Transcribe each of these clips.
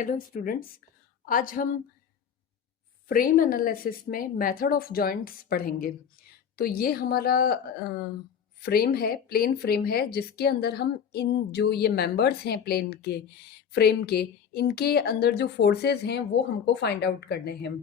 Hello students, आज हम frame analysis में मेथड ऑफ जॉइंट्स पढ़ेंगे। तो ये हमारा फ्रेम है, प्लेन फ्रेम है, जिसके अंदर हम इन जो ये मेंबर्स हैं प्लेन के फ्रेम के, इनके अंदर जो फोर्सेस हैं वो हमको फाइंड आउट करने हैं।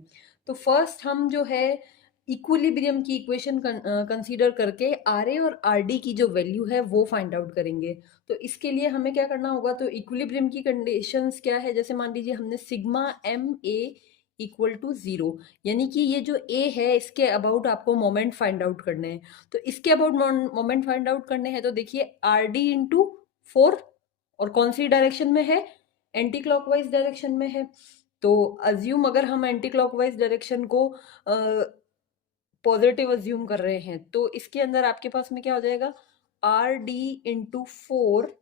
तो फर्स्ट हम जो है इक्विलिब्रियम की इक्वेशन कंसीडर करके आर ए और आर डी की जो वैल्यू है वो फाइंड आउट करेंगे। तो इसके लिए हमें क्या करना होगा, तो इक्विलिब्रियम की कंडीशंस क्या है, जैसे मान लीजिए हमने sigma M A equal to zero, यानी कि ये जो ए है इसके अबाउट आपको मोमेंट फाइंड आउट करने हैं। तो इसके अबाउट मोमेंट फाइंड आउट करने हैं, तो देखिए आर डी इंटू फोर, और कौन सी डायरेक्शन में है, एंटी क्लॉकवाइज डायरेक्शन में है। तो अज्यूम अगर हम एंटी क्लॉकवाइज डायरेक्शन को पॉजिटिव अज्यूम कर रहे हैं, तो इसके अंदर आपके पास में क्या हो जाएगा, आर डी इंटू फोर,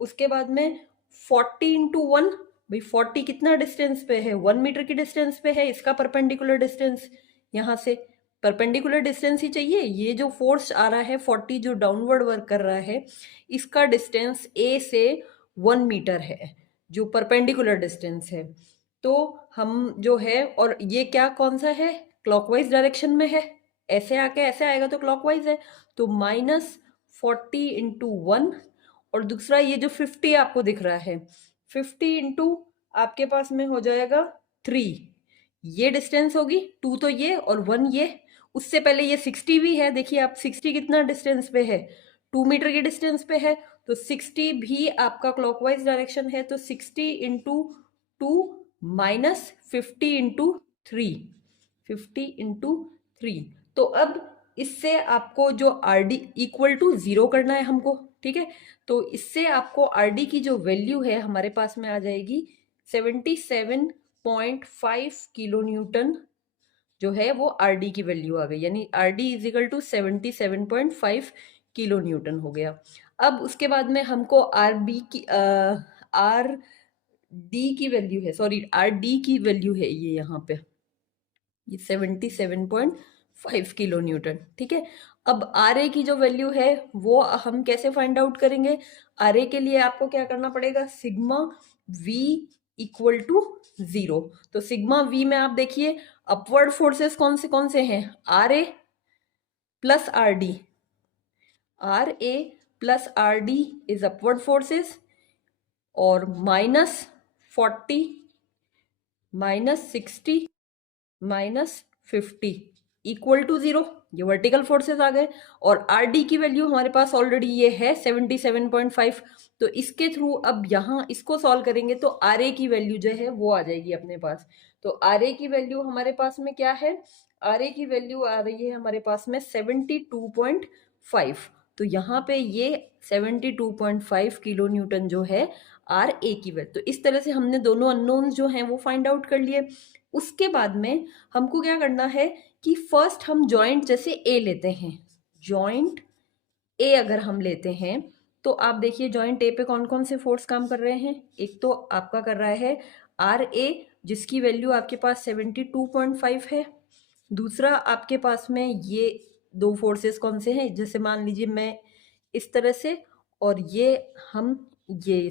उसके बाद में 40 इंटू वन, भाई 40 कितना डिस्टेंस पे है, 1 मीटर की डिस्टेंस पे है, इसका परपेंडिकुलर डिस्टेंस, यहाँ से परपेंडिकुलर डिस्टेंस ही चाहिए। ये जो फोर्स आ रहा है 40 जो डाउनवर्ड वर्क कर रहा है, इसका डिस्टेंस ए से 1 मीटर है, जो परपेंडिकुलर डिस्टेंस है। तो हम जो है, और ये क्या कौन सा है, क्लॉकवाइज डायरेक्शन में है, ऐसे आके ऐसे आएगा तो क्लॉकवाइज है। तो -40 इंटू वन, और दूसरा ये जो 50 आपको दिख रहा है, 50 इंटू आपके पास में हो जाएगा 3, ये डिस्टेंस होगी, 2 तो ये और 1 ये। उससे पहले ये 60 भी है, देखिए आप 60 कितना डिस्टेंस पे है, 2 मीटर की डिस्टेंस पे है। तो 60 भी आपका क्लॉकवाइज डायरेक्शन है, तो 60 into two minus 50 into three, 50 into three. तो अब इससे आपको जो R D equal to zero करना है हमको, ठीक है। तो इससे आपको आर डी की जो वैल्यू है हमारे पास में आ जाएगी 77.5 किलो न्यूटन, जो है वो आर डी की वैल्यू आ गई, यानी R D is equal to 77.5 kilo newton हो गया। अब उसके बाद में हमको आर बी की आर डी की वैल्यू है, सॉरी आर डी की वैल्यू है ये यहाँ पे, ये 77.5 किलो न्यूटन, ठीक है। अब आर ए की जो वैल्यू है वो हम कैसे फाइंड आउट करेंगे, आर ए के लिए आपको क्या करना पड़ेगा, sigma V equal to zero. तो सिग्मा वी में आप देखिए अपवर्ड फोर्सेस कौन से हैं, R A plus R D, R A plus R D is upward forces, और -40 -60 -50 इक्वल टू जीरो, ये वर्टिकल फोर्सेस आ गए। और आर डी की वैल्यू हमारे पास ऑलरेडी ये है 77.5, तो इसके थ्रू अब यहाँ इसको सॉल्व करेंगे तो आर ए की वैल्यू जो है वो आ जाएगी अपने पास। तो आर ए की वैल्यू हमारे पास में क्या है, आर ए की वैल्यू आ रही है हमारे पास में 72.5। तो यहाँ पे ये 72.5 किलो न्यूटन जो है आर ए की वैल्यू। तो इस तरह से हमने दोनों अननोन्स जो हैं वो फाइंड आउट कर लिए। उसके बाद में हमको क्या करना है कि फर्स्ट हम जॉइंट जैसे ए लेते हैं, जॉइंट ए अगर हम लेते हैं तो आप देखिए जॉइंट ए पे कौन कौन से फोर्स काम कर रहे हैं। एक तो आपका कर रहा है आर ए, जिसकी वैल्यू आपके पास 72.5 है। दूसरा आपके पास में ये दो फोर्सेस कौन से हैं, जैसे मान लीजिए मैं इस तरह से, और ये हम ये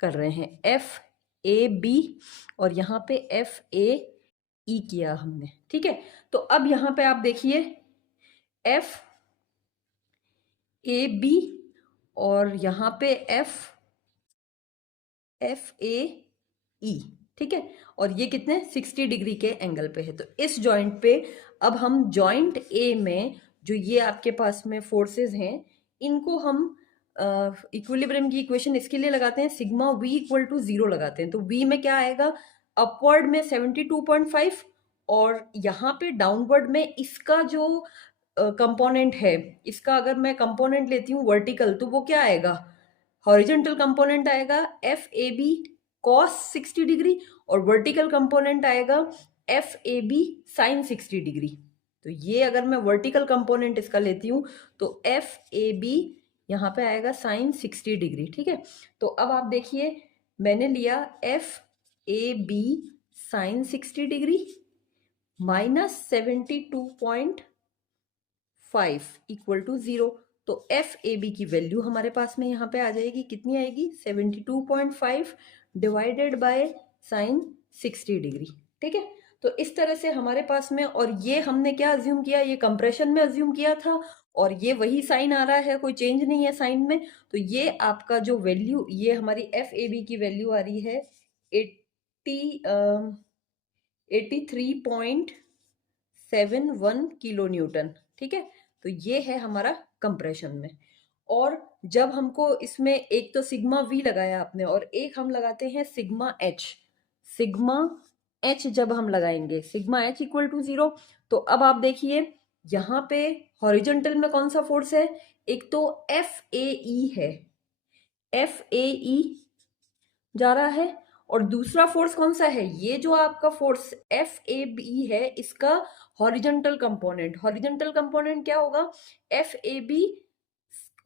कर रहे हैं एफ ए बी, और यहाँ पे एफ ए ई किया हमने, ठीक है। तो अब यहाँ पे आप देखिए एफ ए बी, और यहाँ पे एफ ए ई, ठीक है। और ये कितने 60 डिग्री के एंगल पे है। तो इस जॉइंट पे अब हम जॉइंट ए में जो ये आपके पास में फोर्सेस हैं, इनको हम इक्विलिब्रियम की इक्वेशन इसके लिए लगाते हैं, sigma V equal to zero लगाते हैं। तो वी में क्या आएगा, अपवर्ड में 72.5, और यहाँ पे डाउनवर्ड में इसका जो कंपोनेंट है, इसका अगर मैं कंपोनेंट लेती हूँ वर्टिकल, तो वो क्या आएगा, हॉरिजेंटल कंपोनेंट आएगा F A B cos 60 degree, और वर्टिकल कंपोनेंट आएगा F A B sine 60 degree. तो ये अगर मैं वर्टिकल कंपोनेंट इसका लेती हूँ तो एफ ए बी यहाँ पे आएगा साइन 60 डिग्री, ठीक है। तो अब आप देखिए मैंने लिया F A B sine 60 degree -72.5 equal to zero. तो एफ ए बी की वैल्यू हमारे पास में यहाँ पे आ जाएगी, कितनी आएगी, 72.5 डिवाइडेड बाय साइन 60 डिग्री। ठीक है, तो इस तरह से हमारे पास में, और ये हमने क्या अज्यूम किया, ये कंप्रेशन में अज्यूम किया था, और ये वही साइन आ रहा है, कोई चेंज नहीं है साइन में। तो ये आपका जो वैल्यू, ये हमारी एफ ए बी की वैल्यू आ रही है 83.71 किलो न्यूटन। ठीक है, तो ये है हमारा कंप्रेशन में। और जब हमको इसमें एक तो सिग्मा वी लगाया आपने, और एक हम लगाते हैं सिग्मा एच। सिग्मा एच जब हम लगाएंगे, सिग्मा एच इक्वल टू 0, तो अब आप देखिए यहाँ पे हॉरिजॉन्टल में कौन सा फोर्स है, एक तो एफ ए ई है, एफ ए ई जा रहा है, और दूसरा फोर्स कौन सा है, ये जो आपका फोर्स एफ ए बी है, इसका हॉरिजॉन्टल कंपोनेंट। हॉरिजॉन्टल कंपोनेंट क्या होगा, F A B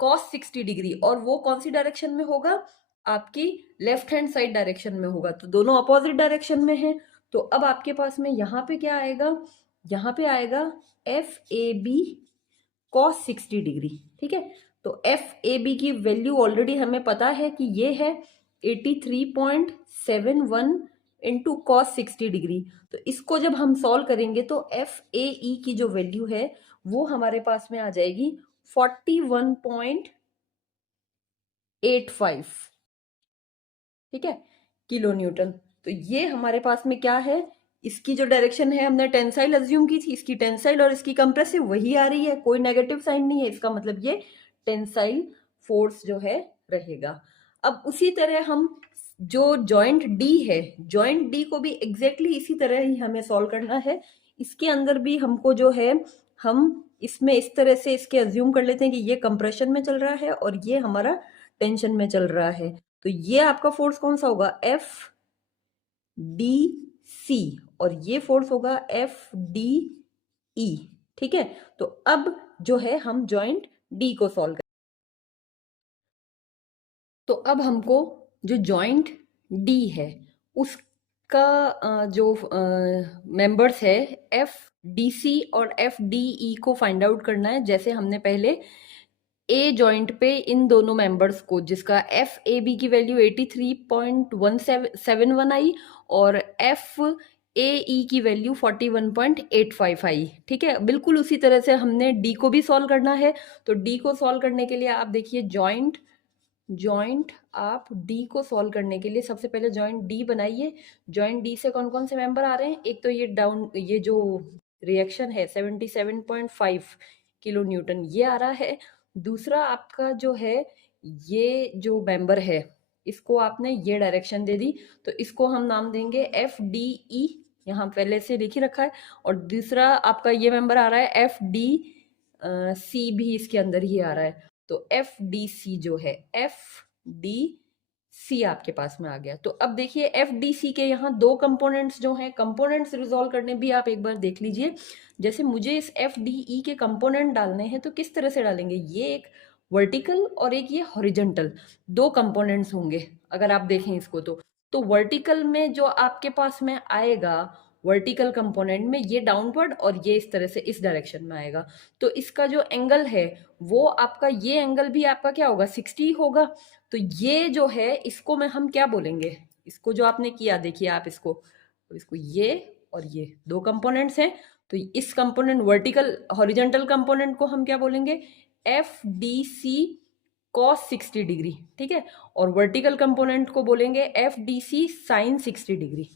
cos 60 degree, और वो कौन सी डायरेक्शन में होगा, आपकी लेफ्ट हैंड साइड डायरेक्शन में होगा, तो दोनों अपोजिट डायरेक्शन में है। तो अब आपके पास में यहाँ पे क्या आएगा, यहाँ पे आएगा F A B cos 60 degree. ठीक है, तो एफ ए बी की वैल्यू ऑलरेडी हमें पता है कि ये है 83.71 इंटू कॉस 60 डिग्री। तो इसको जब हम सॉल्व करेंगे तो एफ ए ई की जो वैल्यू है वो हमारे पास में आ जाएगी 41.85। ठीक है, किलो न्यूटन। तो ये हमारे पास में क्या है, इसकी जो डायरेक्शन है हमने टेंसाइल अज्यूम की थी, इसकी टेंसाइल और इसकी कंप्रेसिव वही आ रही है, कोई नेगेटिव साइन नहीं है, इसका मतलब ये टेंसाइल फोर्स जो है रहेगा। अब उसी तरह हम जो जॉइंट डी है, जॉइंट डी को भी एग्जैक्टली इसी तरह ही हमें सॉल्व करना है। इसके अंदर भी हमको जो है, हम इसमें इस तरह से इसके अज्यूम कर लेते हैं कि ये कंप्रेशन में चल रहा है और ये हमारा टेंशन में चल रहा है। तो ये आपका फोर्स कौन सा होगा, एफ डी सी, और ये फोर्स होगा एफ डी ई। ठीक है, तो अब जो है हम जॉइंट डी को सॉल्व करें। तो अब हमको जो जॉइंट डी है उसका जो मेंबर्स है एफ डी सी और एफ डी ई को फाइंड आउट करना है। जैसे हमने पहले ए जॉइंट पे इन दोनों मेंबर्स को, जिसका एफ ए बी की वैल्यू 83.171 आई और एफ ए ई की वैल्यू 41.85 आई। ठीक है, बिल्कुल उसी तरह से हमने डी को भी सॉल्व करना है। तो डी को सॉल्व करने के लिए आप देखिए जॉइंट आप डी को सॉल्व करने के लिए सबसे पहले जॉइंट डी बनाइए। जॉइंट डी से कौन कौन से मेंबर आ रहे हैं, एक तो ये डाउन, ये जो रिएक्शन है 77.5 किलो न्यूटन ये आ रहा है। दूसरा आपका जो है, ये जो मेंबर है इसको आपने ये डायरेक्शन दे दी, तो इसको हम नाम देंगे एफ डी ई, यहाँ पहले से लिख ही रखा है। और दूसरा आपका ये मेंबर आ रहा है एफ डी सी, भी इसके अंदर ही आ रहा है। तो एफ डी सी जो है, एफ डी सी आपके पास में आ गया। तो अब देखिए एफ डी सी के यहाँ दो कंपोनेंट्स जो हैं, कंपोनेंट्स रिजॉल्व करने भी आप एक बार देख लीजिए। जैसे मुझे इस एफ डी ई के कंपोनेंट डालने हैं तो किस तरह से डालेंगे, ये एक वर्टिकल और एक ये हॉरिजॉन्टल, दो कंपोनेंट्स होंगे अगर आप देखें इसको। तो वर्टिकल में जो आपके पास में आएगा, वर्टिकल कंपोनेंट में ये डाउनवर्ड और ये इस तरह से इस डायरेक्शन में आएगा। तो इसका जो एंगल है वो आपका, ये एंगल भी आपका क्या होगा, 60 होगा। तो ये जो है इसको मैं हम क्या बोलेंगे, इसको जो आपने किया देखिए आप इसको ये और ये दो कंपोनेंट्स हैं, तो इस कंपोनेंट वर्टिकल हॉरिजॉन्टल कंपोनेंट को हम क्या बोलेंगे, F D C cos 60 degree. ठीक है, और वर्टिकल कंपोनेंट को बोलेंगे F D C sine 60 degree.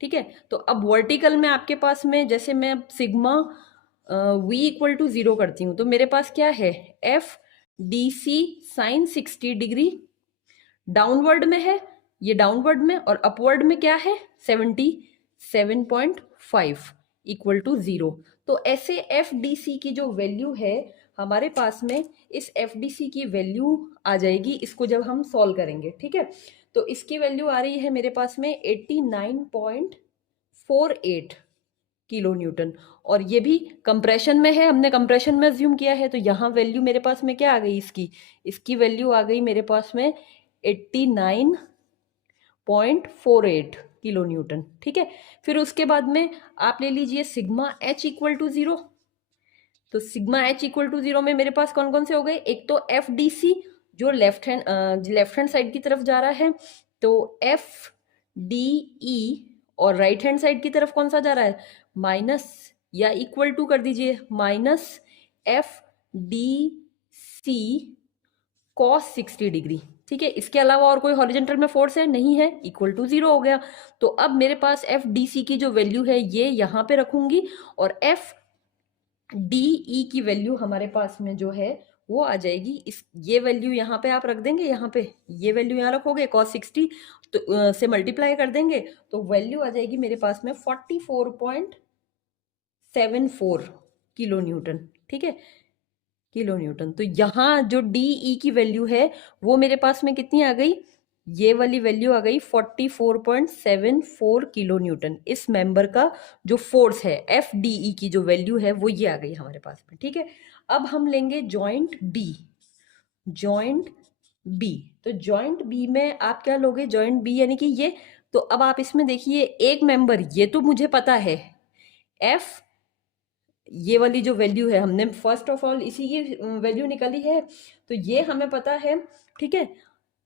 ठीक है, तो अब वर्टिकल में आपके पास में, जैसे मैं सिग्मा वी इक्वल टू 0 करती हूँ, तो मेरे पास क्या है, F D C sine 60 degree downward में है, ये डाउनवर्ड में, और अपवर्ड में क्या है 77.5 इक्वल टू 0। तो ऐसे एफ डी सी की जो वैल्यू है हमारे पास में, इस एफ डी सी की वैल्यू आ जाएगी इसको जब हम सॉल्व करेंगे। ठीक है, तो इसकी वैल्यू आ रही है मेरे पास में 89.48 किलो न्यूटन, और ये भी कंप्रेशन में है, हमने कंप्रेशन में अज्यूम किया है। तो यहाँ वैल्यू मेरे पास में क्या आ गई, इसकी वैल्यू आ गई मेरे पास में 89.48 किलो न्यूटन। ठीक है, फिर उसके बाद में आप ले लीजिए सिग्मा एच इक्वल टू 0। तो सिग्मा एच इक्वल टू 0 में मेरे पास कौन कौन से हो गए, एक तो एफ डी सी जो लेफ्ट हैंड साइड की तरफ जा रहा है, तो एफ डी ई, और राइट हैंड साइड की तरफ कौन सा जा रहा है, माइनस या इक्वल टू कर दीजिए, minus F D C cos 60 degree. ठीक है, इसके अलावा और कोई हॉरिजेंटल में फोर्स है नहीं है, इक्वल टू 0 हो गया। तो अब मेरे पास एफ डी सी की जो वैल्यू है ये यहाँ पे रखूंगी, और एफ डी ई की वैल्यू हमारे पास में जो है वो आ जाएगी, इस ये वैल्यू यहाँ पे आप रख देंगे, यहाँ पे ये वैल्यू यहाँ रखोगे, cos 60 तो से मल्टीप्लाई कर देंगे, तो वैल्यू आ जाएगी मेरे पास में 44.74 किलो न्यूटन। ठीक है, किलो न्यूटन। तो यहाँ जो डी ई की वैल्यू है वो मेरे पास में कितनी आ गई, ये वाली वैल्यू आ गई 44.74 किलो न्यूटन। इस मेंबर का जो फोर्स है एफ डी ई की जो वैल्यू है वो ये आ गई हमारे पास में। ठीक है, अब हम लेंगे जॉइंट बी। जॉइंट बी, तो जॉइंट बी में आप क्या लोगे, जॉइंट बी यानी कि ये, तो अब आप इसमें देखिए एक मेंबर, ये तो मुझे पता है एफ, ये वाली जो वैल्यू है हमने फर्स्ट ऑफ ऑल इसी की वैल्यू निकाली है, तो ये हमें पता है। ठीक है,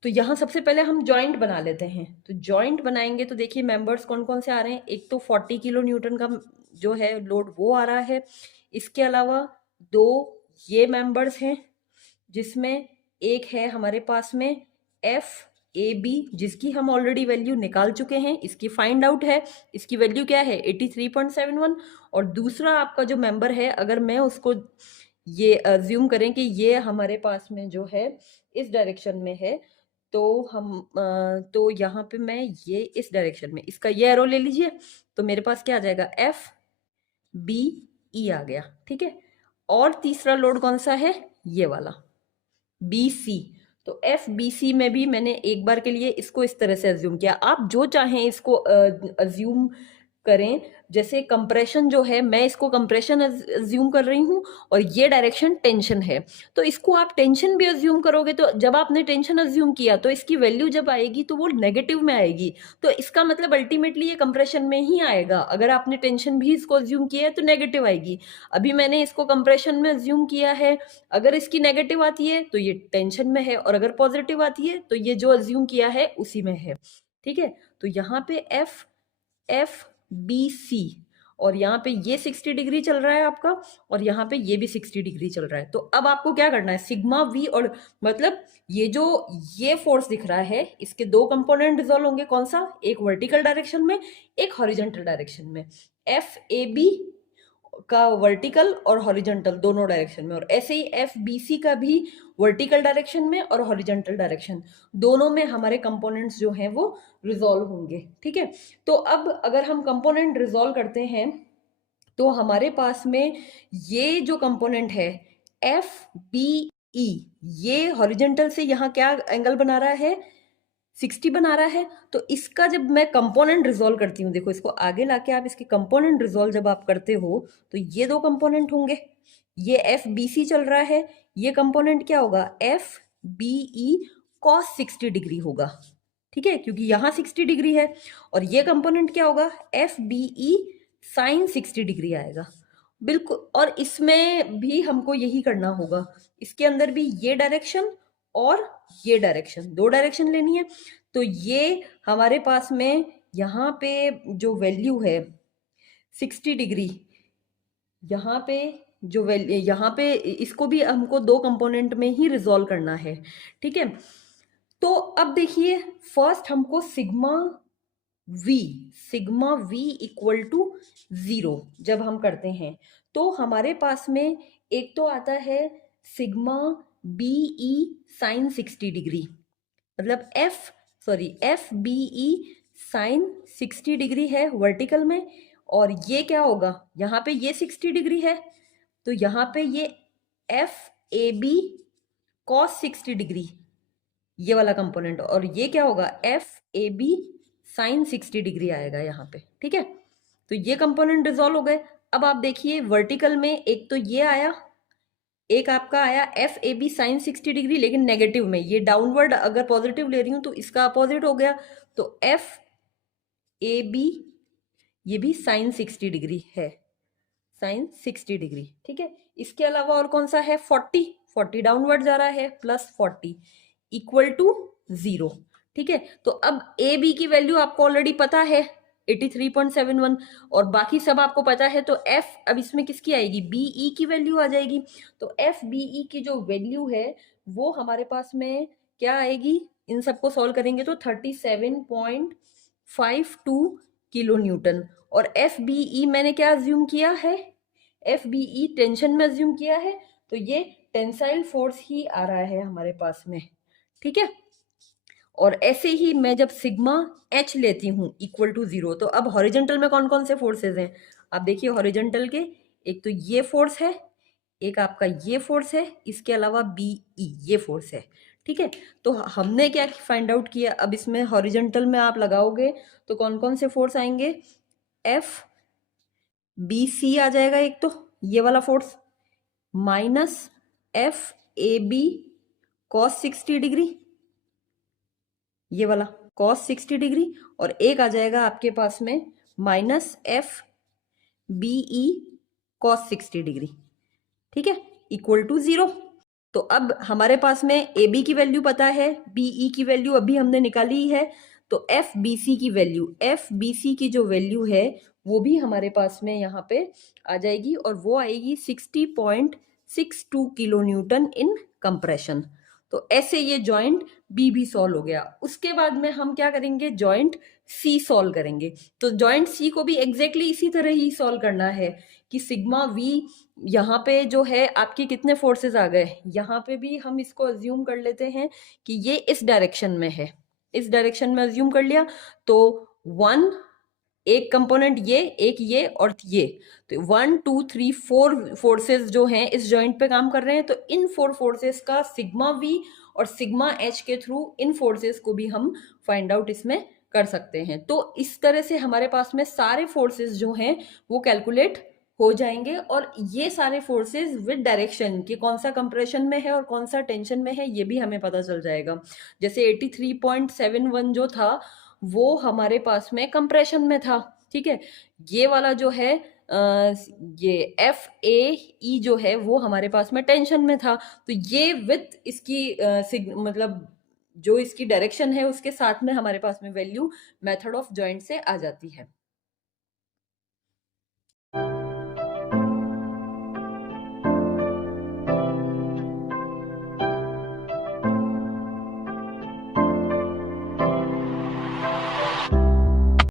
तो यहाँ सबसे पहले हम जॉइंट बना लेते हैं। तो जॉइंट बनाएंगे तो देखिए मेंबर्स कौन कौन से आ रहे हैं, एक तो 40 किलो न्यूटन का जो है लोड वो आ रहा है, इसके अलावा दो ये मेंबर्स हैं जिसमें एक है हमारे पास में एफ ए बी, जिसकी हम ऑलरेडी वैल्यू निकाल चुके हैं, इसकी फाइंड आउट है, इसकी वैल्यू क्या है 83.71। और दूसरा आपका जो मेंबर है, अगर मैं उसको ये अज्यूम करें कि ये हमारे पास में जो है इस डायरेक्शन में है, तो हम तो यहाँ पे मैं ये इस डायरेक्शन में इसका ये एरो ले लीजिए, तो मेरे पास क्या आ जाएगा, एफ बी ई आ गया। ठीक है, और तीसरा लोड कौन सा है, ये वाला बी सी। तो एफ बी सी में भी मैंने एक बार के लिए इसको इस तरह से अज्यूम किया, आप जो चाहें इसको अज्यूम करें। जैसे कंप्रेशन जो है, मैं इसको कंप्रेशन अज्यूम कर रही हूँ, और ये डायरेक्शन टेंशन है, तो इसको आप टेंशन भी अज्यूम करोगे, तो जब आपने टेंशन अज्यूम किया तो इसकी वैल्यू जब आएगी तो वो नेगेटिव में आएगी, तो इसका मतलब अल्टीमेटली ये कंप्रेशन में ही आएगा। अगर आपने टेंशन भी इसको अज्यूम किया है तो नेगेटिव आएगी। अभी मैंने इसको कंप्रेशन में अज्यूम किया है, अगर इसकी नेगेटिव आती है तो ये टेंशन में है, और अगर पॉजिटिव आती है तो ये जो अज्यूम किया है उसी में है। ठीक है, तो यहाँ पे एफ एफ बी सी, और यहाँ पे ये 60 डिग्री चल रहा है आपका, और यहाँ पे ये भी 60 डिग्री चल रहा है। तो अब आपको क्या करना है, सिग्मा वी, और मतलब ये जो ये फोर्स दिख रहा है इसके दो कंपोनेंट रिजॉल्व होंगे, कौन सा, एक वर्टिकल डायरेक्शन में, एक हॉरिजॉन्टल डायरेक्शन में, एफ ए बी का वर्टिकल और हॉरिजॉन्टल दोनों डायरेक्शन में, और ऐसे ही एफ बी सी का भी वर्टिकल डायरेक्शन में और हॉरिजॉन्टल डायरेक्शन दोनों में हमारे कंपोनेंट्स जो हैं वो रिजॉल्व होंगे। ठीक है, तो अब अगर हम कंपोनेंट रिजॉल्व करते हैं तो हमारे पास में ये जो कंपोनेंट है एफ बी ई, ये हॉरिजॉन्टल से यहाँ क्या एंगल बना रहा है, 60 बना रहा है। तो इसका जब मैं कंपोनेंट रिजॉल्व करती हूँ, देखो इसको आगे लाके आप इसके कंपोनेंट रिजॉल्व जब आप करते हो तो ये दो कंपोनेंट होंगे, ये एफ बी सी चल रहा है, ये कंपोनेंट क्या होगा, F B E cos 60 degree होगा। ठीक है, क्योंकि यहाँ 60 डिग्री है, और ये कंपोनेंट क्या होगा, F B E sine 60 degree आएगा। बिल्कुल, और इसमें भी हमको यही करना होगा, इसके अंदर भी ये डायरेक्शन और ये डायरेक्शन, दो डायरेक्शन लेनी है। तो ये हमारे पास में यहाँ पे जो वैल्यू है 60 डिग्री, यहाँ पे जो वैल्यू, यहाँ पे इसको भी हमको दो कंपोनेंट में ही रिजॉल्व करना है। ठीक है, तो अब देखिए फर्स्ट हमको सिग्मा वी इक्वल टू 0 जब हम करते हैं, तो हमारे पास में एक तो आता है sigma B E sine 60 degree, मतलब F B E sine 60 degree है वर्टिकल में, और ये क्या होगा, यहाँ पे ये 60 डिग्री है, तो यहाँ पे ये F A B cos 60 degree, ये वाला कंपोनेंट, और ये क्या होगा, F A B sine 60 degree आएगा यहाँ पे। ठीक है, तो ये कंपोनेंट रिजॉल्व हो गए। अब आप देखिए वर्टिकल में एक तो ये आया, एक आपका आया F A B sine 60 degree, लेकिन नेगेटिव में, ये डाउनवर्ड अगर पॉजिटिव ले रही हूं तो इसका अपोजिट हो गया, तो एफ ए बी ये भी साइन 60 डिग्री है, साइन 60 डिग्री। ठीक है, इसके अलावा और कौन सा है, 40 डाउनवर्ड जा रहा है, प्लस 40 इक्वल टू 0। ठीक है, तो अब ए बी की वैल्यू आपको ऑलरेडी पता है 83.71 और बाकी सब आपको पता है, तो एफ अब इसमें किसकी आएगी, बीई की वैल्यू आ जाएगी। तो एफ बीई की जो वैल्यू है वो हमारे पास में क्या आएगी, इन सबको सॉल्व करेंगे तो 37.52 किलो न्यूटन। और एफ बीई मैंने क्या अज्यूम किया है, एफ बीई टेंशन में अज्यूम किया है, तो ये टेंसाइल फोर्स ही आ रहा है हमारे पास में। ठीक है, और ऐसे ही मैं जब सिग्मा एच लेती हूँ इक्वल टू 0, तो अब हॉरिजेंटल में कौन कौन से फोर्सेज हैं, आप देखिए हॉरिजेंटल के, एक तो ये फोर्स है, एक आपका ये फोर्स है, इसके अलावा बीई ये फोर्स है। ठीक है, तो हमने क्या फाइंड आउट किया, अब इसमें हॉरिजेंटल में आप लगाओगे तो कौन कौन से फोर्स आएंगे, एफ बी सी आ जाएगा एक तो ये वाला force, minus F A B cos 60 degree, ये वाला कॉस 60 डिग्री, और एक आ जाएगा आपके पास में minus F B E cos 60 degree. ठीक है, इक्वल टू 0। तो अब हमारे पास में ए बी की वैल्यू पता है, बीई की वैल्यू अभी हमने निकाली है, तो एफ बी सी की वैल्यू, एफ बी सी की जो वैल्यू है वो भी हमारे पास में यहाँ पे आ जाएगी, और वो आएगी 60.62 किलो न्यूटन इन कंप्रेशन। तो ऐसे ये जॉइंट बी भी सॉल्व हो गया। उसके बाद में हम क्या करेंगे, जॉइंट सी सॉल्व करेंगे। तो जॉइंट सी को भी एग्जैक्टली इसी तरह ही सॉल्व करना है कि सिग्मा वी, यहाँ पे जो है आपके कितने फोर्सेस आ गए, यहाँ पे भी हम इसको अज्यूम कर लेते हैं कि ये इस डायरेक्शन में है, इस डायरेक्शन में अज्यूम कर लिया, तो 1 एक कंपोनेंट ये, एक ये और ये, तो 1 2 3 4 फोर्सेस जो हैं इस जॉइंट पे काम कर रहे हैं। तो इन 4 फोर्सेस का सिग्मा वी और सिग्मा एच के थ्रू इन फोर्सेस को भी हम फाइंड आउट इसमें कर सकते हैं। तो इस तरह से हमारे पास में सारे फोर्सेस जो हैं वो कैलकुलेट हो जाएंगे, और ये सारे फोर्सेस विद डायरेक्शन कि कौन सा कंप्रेशन में है और कौन सा टेंशन में है ये भी हमें पता चल जाएगा। जैसे 83.71 जो था वो हमारे पास में कंप्रेशन में था। ठीक है, ये वाला जो है ये एफ ए ई जो है वो हमारे पास में टेंशन में था, तो ये विथ इसकी मतलब जो इसकी डायरेक्शन है उसके साथ में हमारे पास में वैल्यू मेथड ऑफ जॉइंट से आ जाती है।